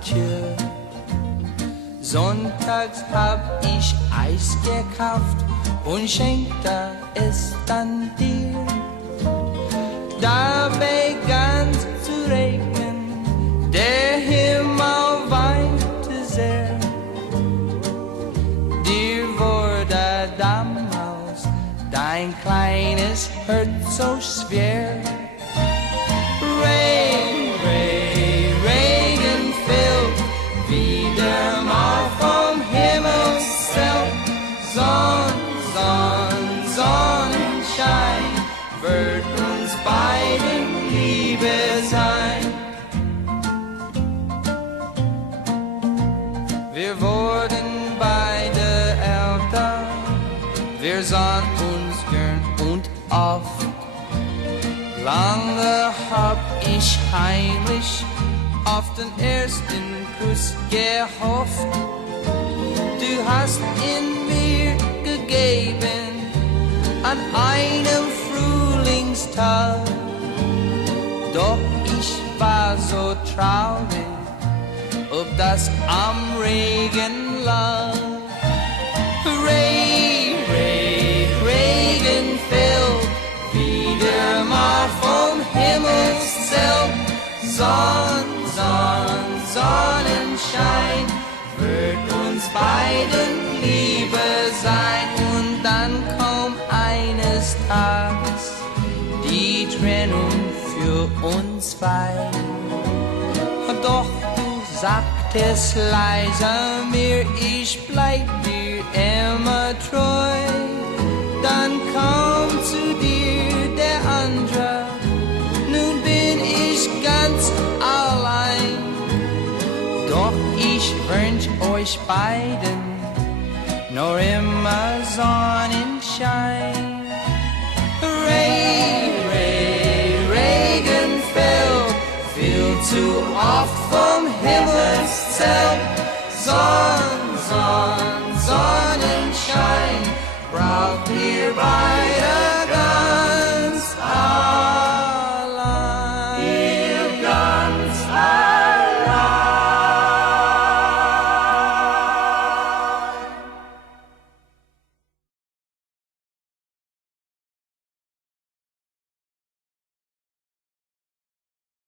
Tür. Sonntags hab ich Eis gekauft und schenkte es dann dir. Da begann zu regnen, der Himmel weinte sehr. Dir wurde damals dein kleines Herz so schwer. Re-Re-Regen fällt wieder mal vom Himmel selbst. Sonnenschein wird uns beiden Liebe sein. Wir wurden beide älter, wir sahen uns gern und oft. Lange hab ich heimlich auf den ersten Kuss gehofft. Du hast ihn mir gegeben an einem Frühlingstag. Doch ich war so traurig, ob das am Regen lag. Regen fällt wieder mal vom Himmel selbst. Sonnenschein wird uns beiden Liebe sein. Und dann kommt eines Tages die Trennung für uns beide. Doch du sagtest leise mir, ich bleib dir immer treu. Dann kam zu dir der andere, nun bin ich ganz allein. Doch ich wünsch euch beiden nur immer Sonnenschein. Regen fällt viel zu oft vom Himmelszelt. Sonnenschein braucht ihr beide.